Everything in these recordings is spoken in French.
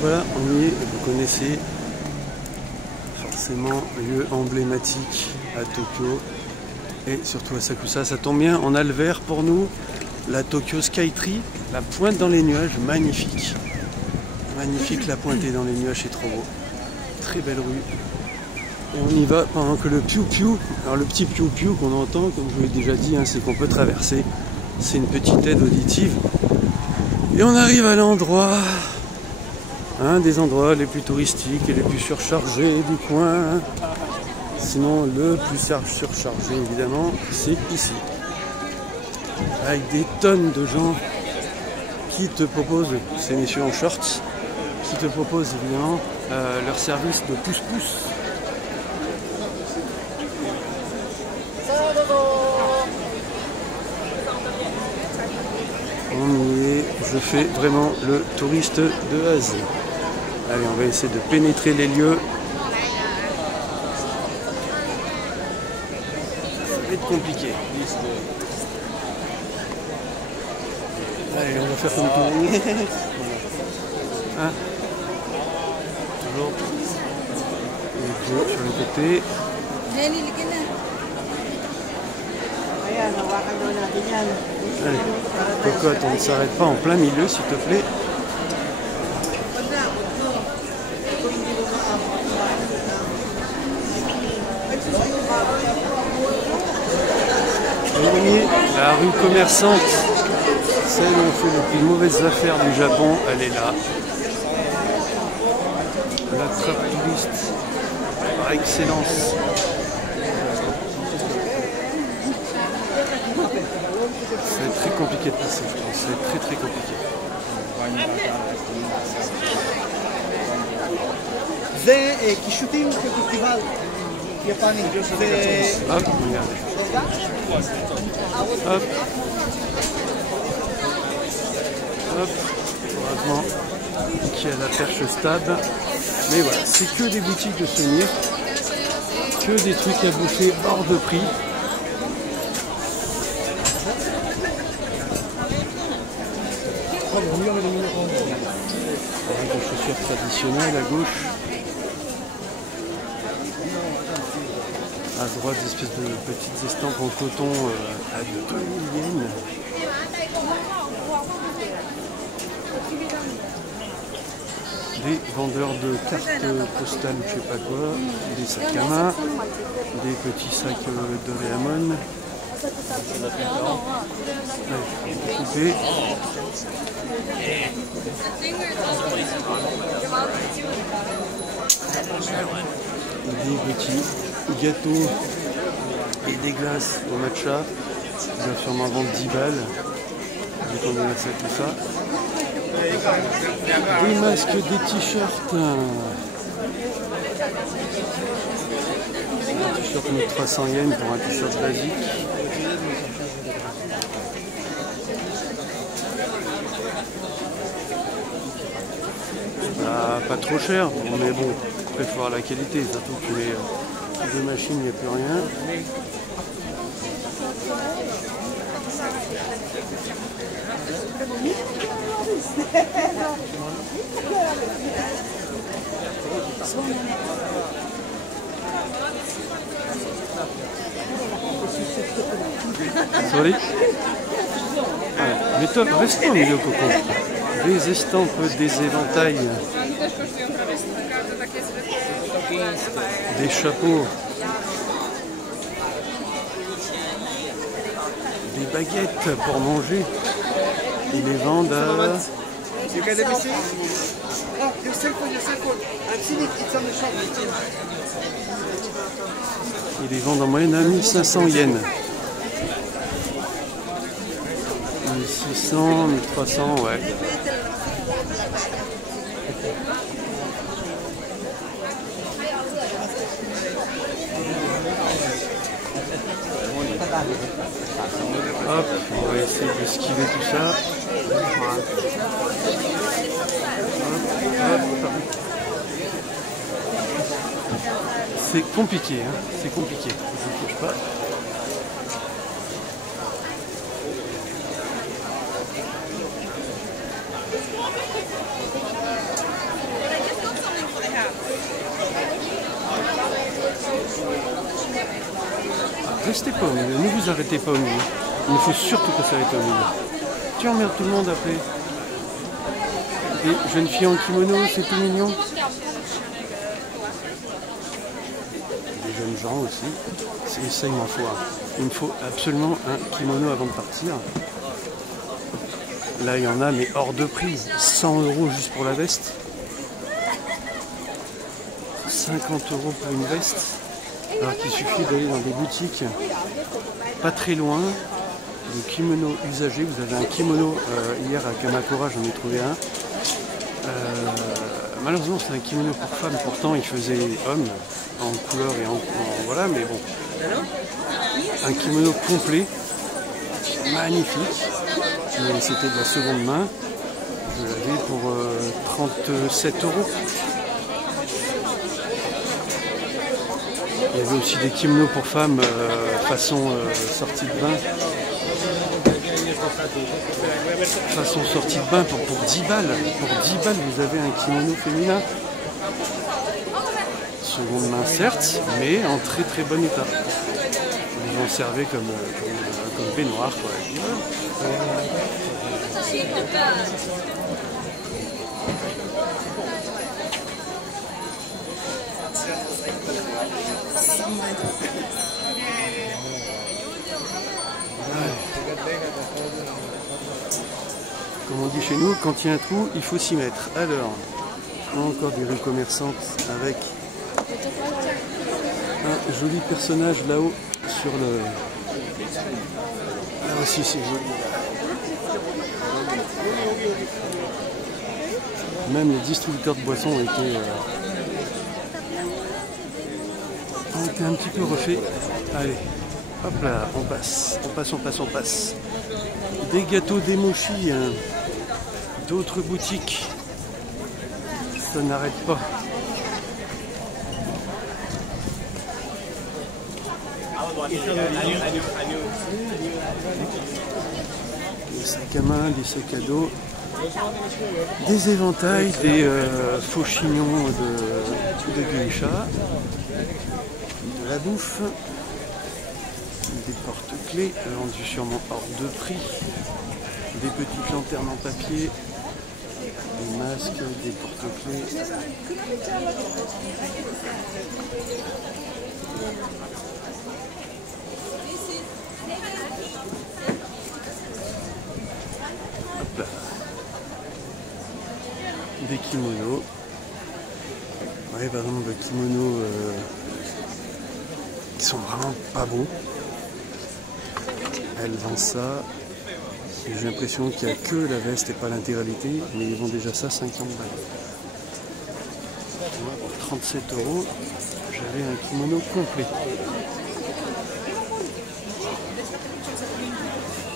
voilà, on y est, vous connaissez forcément lieu emblématique à Tokyo et surtout à Asakusa. Ça tombe bien, on a le vert pour nous, la Tokyo Skytree, la pointe dans les nuages, magnifique. Magnifique la pointée dans les nuages, c'est trop beau. Très belle rue. Et on y va pendant que le piou-piou, alors le petit piou-piou qu'on entend, comme je vous l'ai déjà dit, hein, c'est qu'on peut traverser. C'est une petite aide auditive. Et on arrive à l'endroit, un des endroits les plus touristiques et les plus surchargés du coin. Sinon, le plus surchargé, évidemment, c'est ici. Avec des tonnes de gens qui te proposent, ces messieurs en shorts, qui te proposent évidemment leur service de pouce-pouce. On y est, je fais vraiment le touriste de Asie. Allez, on va essayer de pénétrer les lieux. Ça va être compliqué. Allez, on va faire comme tout le monde. Hein, toujours les deux sur les côtés. Allez, cocotte, on ne s'arrête pas en plein milieu, s'il te plaît. Et la rue commerçante, celle où on fait les plus mauvaises affaires du Japon, elle est là. La trappe touriste par excellence. C'est très compliqué de passer, je pense. C'est très compliqué. Hop, regardez. Hop. Hop. Heureusement qu'il y a la perche stable. Mais voilà, c'est que des boutiques de souvenirs. Que des trucs à bouffer hors de prix. Avec des chaussures traditionnelles à gauche. À droite, des espèces de petites estampes en coton à 2000 yens. Des vendeurs de cartes postales ou je sais pas quoi, des sacs à main, des petits sacs Doraemon. Coupé. Des petits gâteaux et des glaces au matcha. Ils vont sûrement vendre 10 balles. Vu qu'on a ça, tout ça. Des masques, des t-shirts. Un t-shirt 1300 yens pour un t-shirt basique. Ah, pas trop cher, mais bon, il faut voir la qualité, surtout que les machines, il n'y a plus rien. Sorry. Mais toi, restons au milieu, Coco. Des estampes, des éventails, des chapeaux, des baguettes pour manger. Ils les vendent à... Ils les vendent en moyenne à 1500 yens. 1600, 1300, ouais. Hop, on va essayer d'esquiver tout ça. Hop, hop. C'est compliqué, hein, c'est compliqué, je ne vous cache pas. restez pas au milieu, ne vous arrêtez pas au milieu. Il ne faut surtout pas s'arrêter au milieu. Tu emmerdes tout le monde après. Et jeune fille en kimono, c'est tout mignon. Des jeunes gens aussi. Ça, il m'en faut un. Il me faut absolument un kimono avant de partir. Là, il y en a, mais hors de prix. 100 € juste pour la veste. 50 € pour une veste. Alors qu'il suffit d'aller dans des boutiques pas très loin. De kimono usagé. Vous avez un kimono hier à Kamakura, j'en ai trouvé un. Malheureusement, c'est un kimono pour femmes. Pourtant, il faisait homme en couleur et en voilà, mais bon. Un kimono complet, magnifique. Mais c'était de la seconde main. Je l'avais pour 37 €. Il y avait aussi des kimonos pour femmes façon sortie de bain. Façon sortie de bain pour 10 balles. Pour 10 balles, vous avez un kimono féminin. Seconde main, certes, mais en très très bon état. Vous en servez comme baignoire, quoi. Comme on dit chez nous, quand il y a un trou, il faut s'y mettre. Alors, encore des rues commerçantes avec un joli personnage là-haut sur le... Là aussi c'est joli. Même les distributeurs de boissons ont été un petit peu refaits. Allez, hop là, on passe. Des gâteaux, des mochis, hein. D'autres boutiques. Ça n'arrête pas. Des sacs à main, des sacs à dos, des éventails, des faux chignons de geisha, de la bouffe, des porte-clés vendus sûrement hors de prix, des petites lanternes en papier, des masques, des porte-clés. Hop là. Des kimonos. Ouais, par exemple, des kimonos qui sont vraiment pas beaux. Elle vend ça. J'ai l'impression qu'il n'y a que la veste et pas l'intégralité, mais ils vendent déjà ça 50 balles. Moi, pour 37 €, j'avais un kimono complet.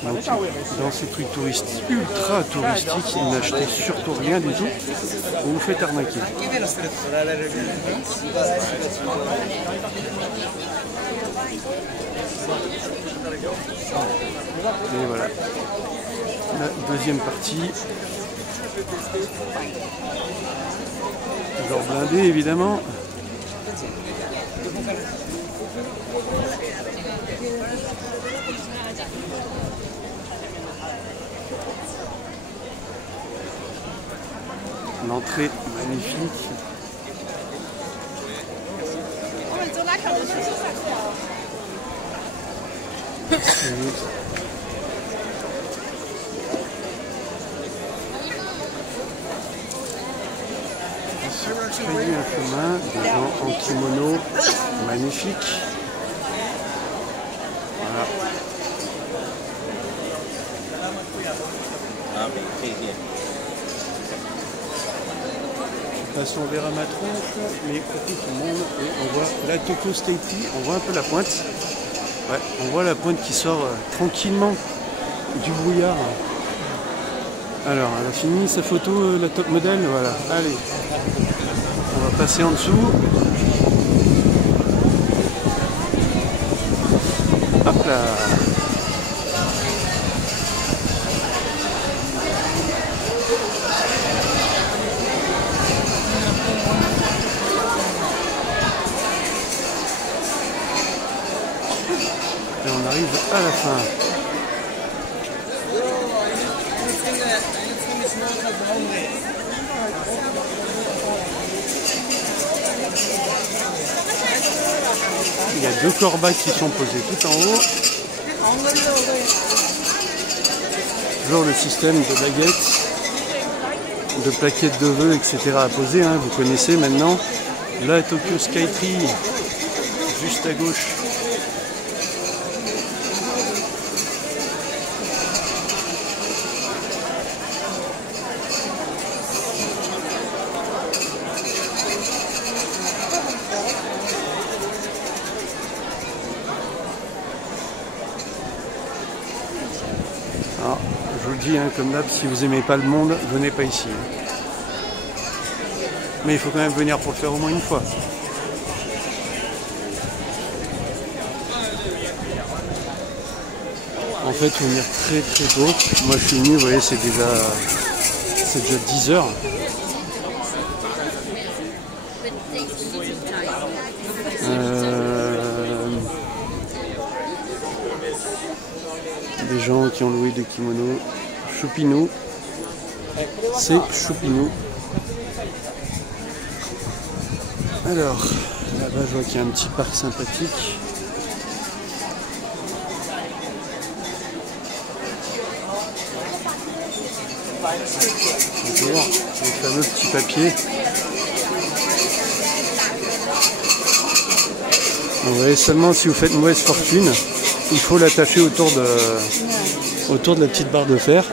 Donc, dans ces trucs touristiques, ultra touristiques, n'achetez surtout rien du tout, vous vous faites arnaquer. Et voilà, la deuxième partie. Toujours blindé évidemment. L'entrée magnifique. Frayer un chemin, des gens en kimono, magnifique. Voilà. Je passe en verre à ma tronche, mais écoutez tout le monde, et on voit la Tokyo State Tea, on voit un peu la pointe. Ouais, on voit la pointe qui sort tranquillement du brouillard. Alors, elle a fini sa photo, la top modèle, voilà. Allez, on va passer en dessous. Hop là. à la fin. Il y a deux corbacs qui sont posés tout en haut. Toujours le système de baguettes, de plaquettes de vœux, etc. à poser. Hein. Vous connaissez maintenant la Tokyo Skytree, juste à gauche. Alors, je vous le dis, hein, comme d'hab, si vous n'aimez pas le monde, venez pas ici. Mais il faut quand même venir pour le faire au moins une fois. En fait, il faut venir très très tôt. Moi je suis venu, vous voyez, c'est déjà 10 heures. Des gens qui ont loué des kimonos. Choupinou. C'est Choupinou. Alors, là-bas je vois qu'il y a un petit parc sympathique. Toujours les fameux petits papiers. Vous voyez, seulement si vous faites mauvaise fortune, il faut l'attacher autour de la petite barre de fer.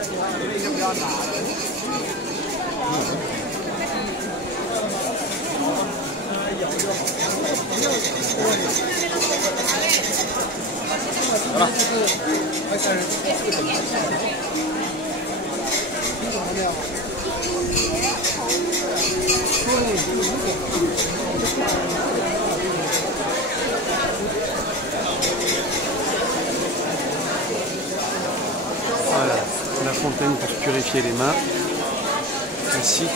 Voilà, la fontaine pour se purifier les mains. Classique.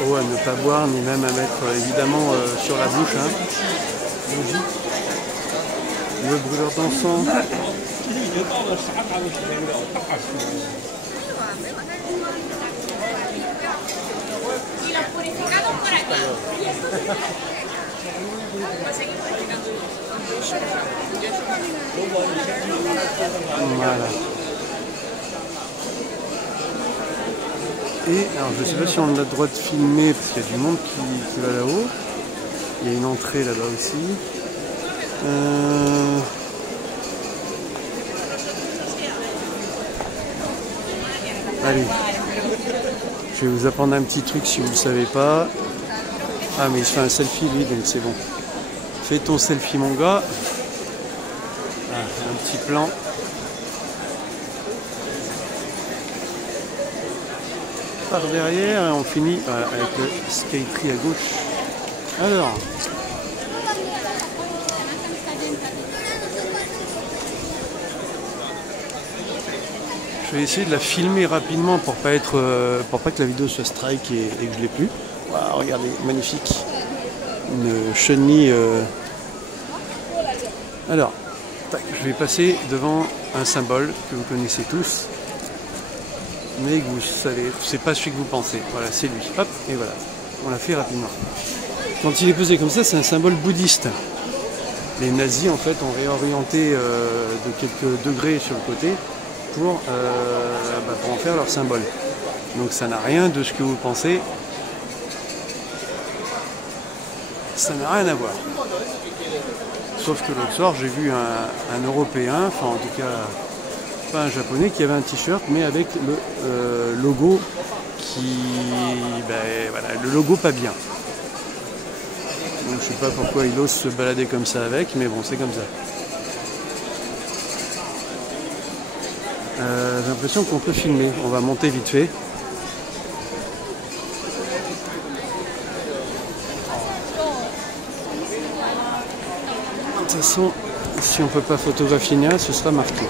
Eau à ne pas boire, ni même à mettre évidemment sur la bouche. Hein. Le brûleur d'encens. Voilà. Et alors je ne sais pas si on a le droit de filmer parce qu'il y a du monde qui va là-haut. Il y a une entrée là-bas aussi. Allez, je vais vous apprendre un petit truc si vous ne le savez pas. Ah mais il se fait un selfie lui, donc c'est bon. Fais ton selfie mon gars. Ah, un petit plan. Par derrière et on finit avec le Skytree à gauche. Alors. Je vais essayer de la filmer rapidement pour pas que la vidéo soit strike et que je l'ai plus. Wow, regardez, magnifique. Une chenille. Alors, tac, je vais passer devant un symbole que vous connaissez tous, mais que vous savez, c'est pas celui que vous pensez. Voilà, c'est lui. Hop, et voilà. On l'a fait rapidement. Quand il est posé comme ça, c'est un symbole bouddhiste. Les nazis, en fait, ont réorienté de quelques degrés sur le côté pour en faire leur symbole. Donc ça n'a rien de ce que vous pensez. Ça n'a rien à voir. Sauf que l'autre soir, j'ai vu un Européen, enfin en tout cas pas un Japonais, qui avait un t-shirt, mais avec le logo voilà, le logo pas bien. Donc je sais pas pourquoi il ose se balader comme ça avec, mais bon, c'est comme ça. J'ai l'impression qu'on peut filmer. On va monter vite fait. De toute façon, si on peut pas photographier Nia, ce sera marqué.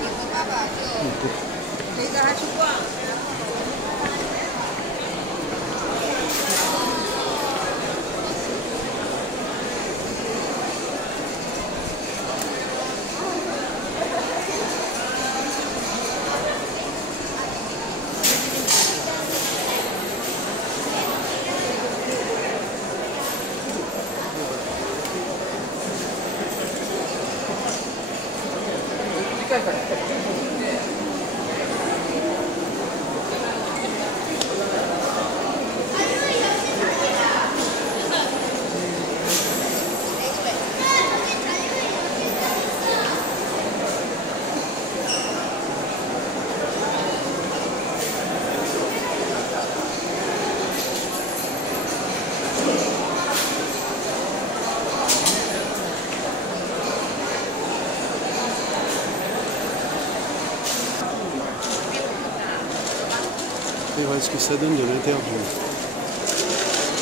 Et voilà ce que ça donne de l'intérieur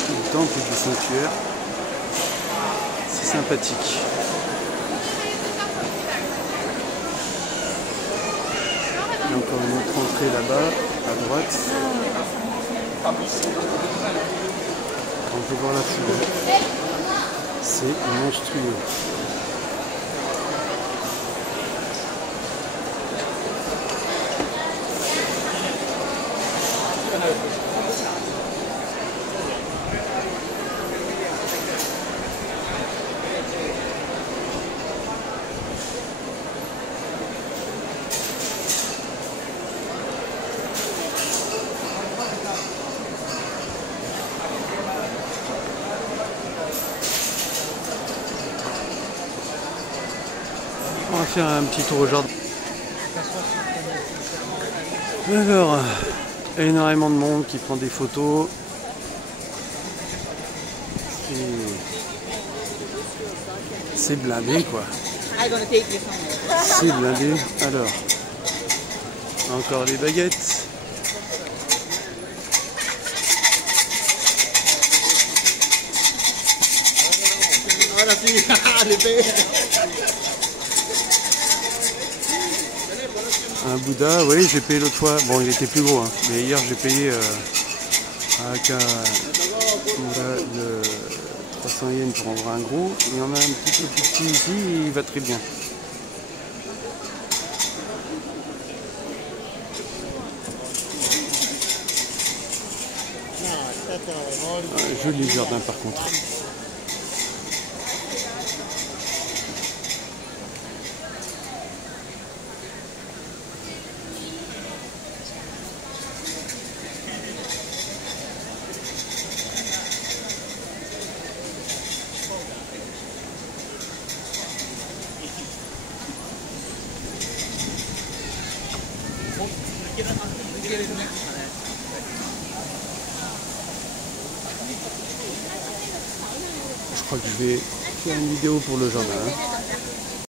du temple et du sanctuaire. C'est sympathique. Il y a encore une autre entrée là-bas, à droite. On peut voir la foule. C'est monstrueux. On va faire un petit tour au jardin. Alors, énormément de monde qui prend des photos. C'est blindé quoi. C'est blindé. Alors, encore les baguettes. Un Bouddha, oui, j'ai payé l'autre fois. Bon, il était plus gros, hein. Mais hier j'ai payé avec un de 300 yens pour en voir un gros. Il y en a un petit peu plus petit ici, il va très bien. Joli jardin par contre. Je crois que je vais faire une vidéo pour le jardin.